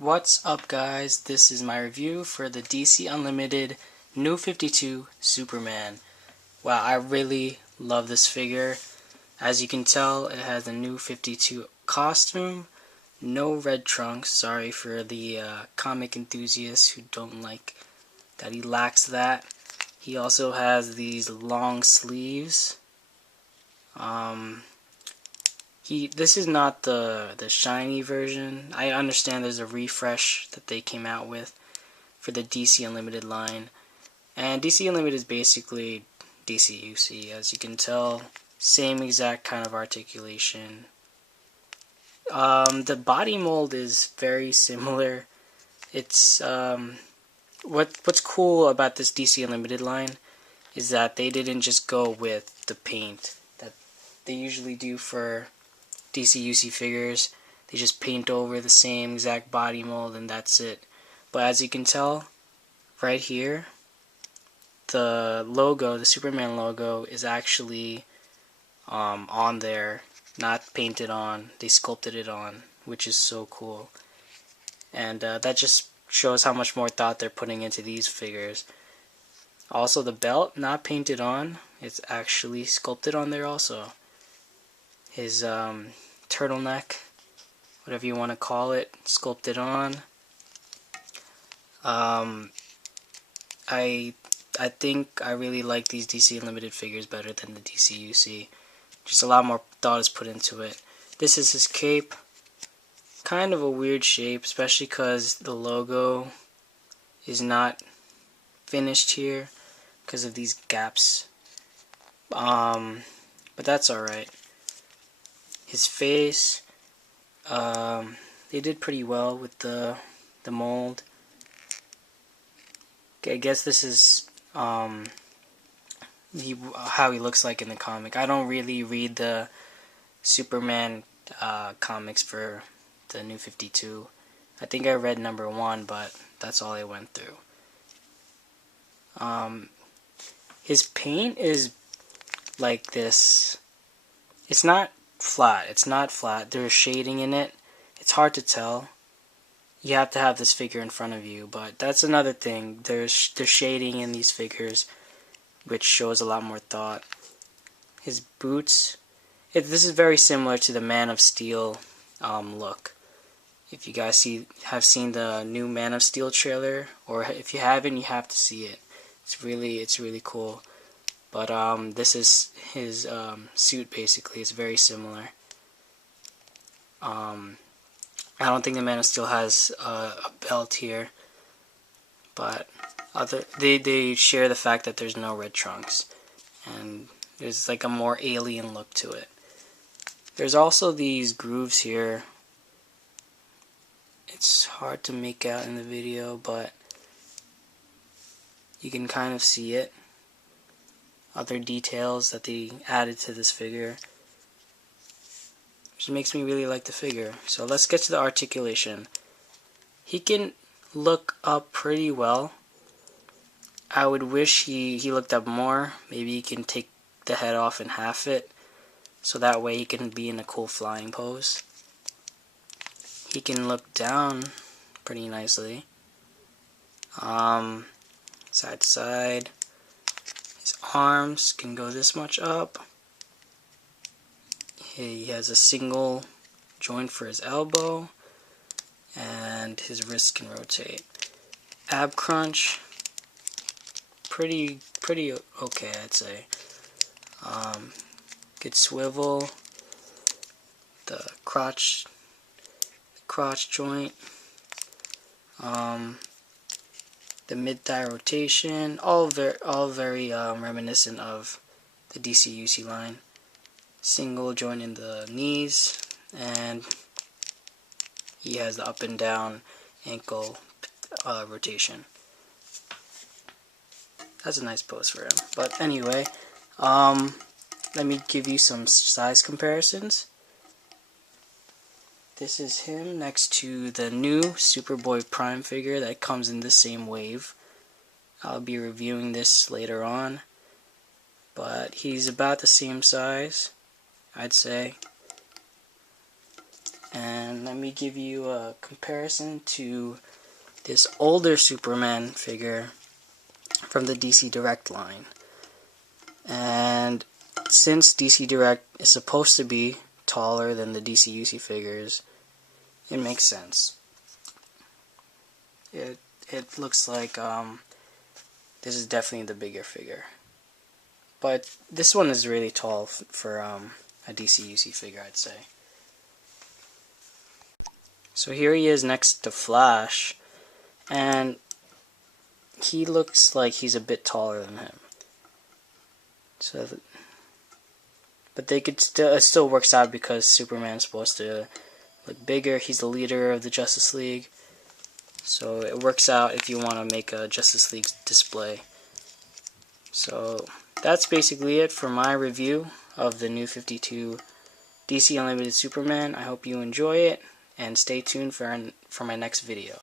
What's up, guys? This is my review for the DC Unlimited New 52 Superman. Wow, I really love this figure. As you can tell, it has a New 52 costume, no red trunks. Sorry for the comic enthusiasts who don't like that he lacks that. He also has these long sleeves. This is not the shiny version. I understand there's a refresh that they came out with for the DC Unlimited line. And DC Unlimited is basically DC-UC, as you can tell. Same exact kind of articulation. The body mold is very similar. It's what's cool about this DC Unlimited line is that they didn't just go with the paint that they usually do for DC-UC figures. They just paint over the same exact body mold and that's it. But as you can tell, right here, the logo, the Superman logo, is actually on there, not painted on. They sculpted it on, which is so cool. And that just shows how much more thought they're putting into these figures. Also, the belt, not painted on, it's actually sculpted on there also. His turtleneck, whatever you want to call it, sculpted on. I think I really like these DC Unlimited figures better than the DC-UC. Just a lot more thought is put into it. This is his cape. Kind of a weird shape, especially because the logo is not finished here because of these gaps. But that's alright. His face, they did pretty well with the mold. Okay, I guess this is how he looks like in the comic. I don't really read the Superman comics for the New 52. I think I read #1, but that's all I went through. His paint is like this. It's not flat. It's not flat. There's shading in it. It's hard to tell. You have to have this figure in front of you, but that's another thing. There's shading in these figures, which shows a lot more thought. His boots. This is very similar to the Man of Steel look. If you guys have seen the new Man of Steel trailer, or if you haven't, you have to see it. It's really cool. But this is his suit basically. It's very similar. I don't think the Man of Steel has a belt here, but they share the fact that there's no red trunks, and there's like a more alien look to it. There's also these grooves here. It's hard to make out in the video, but you can kind of see it. Other details that they added to this figure, which makes me really like the figure. So let's get to the articulation. He can look up pretty well. I would wish he looked up more. Maybe he can take the head off and half it, so that way he can be in a cool flying pose. He can look down pretty nicely. Side to side. His arms can go this much up. He has a single joint for his elbow, and his wrist can rotate. Ab crunch, pretty okay, I'd say. Good swivel. The crotch joint. The mid-thigh rotation, all very reminiscent of the DC-UC line. Single joint in the knees, and he has the up and down ankle rotation. That's a nice pose for him. But anyway, let me give you some size comparisons. This is him next to the new Superboy Prime figure that comes in the same wave. I'll be reviewing this later on, but he's about the same size, I'd say. And let me give you a comparison to this older Superman figure from the DC Direct line. And since DC Direct is supposed to be taller than the DC UC figures, it makes sense. It looks like this is definitely the bigger figure. But this one is really tall for a DC UC figure, I'd say. So here he is next to Flash, and he looks like he's a bit taller than him. So, but they could it still works out because Superman's supposed to look bigger. He's the leader of the Justice League, so it works out if you want to make a Justice League display. So that's basically it for my review of the New 52 DC Unlimited Superman. I hope you enjoy it, and stay tuned for my next video.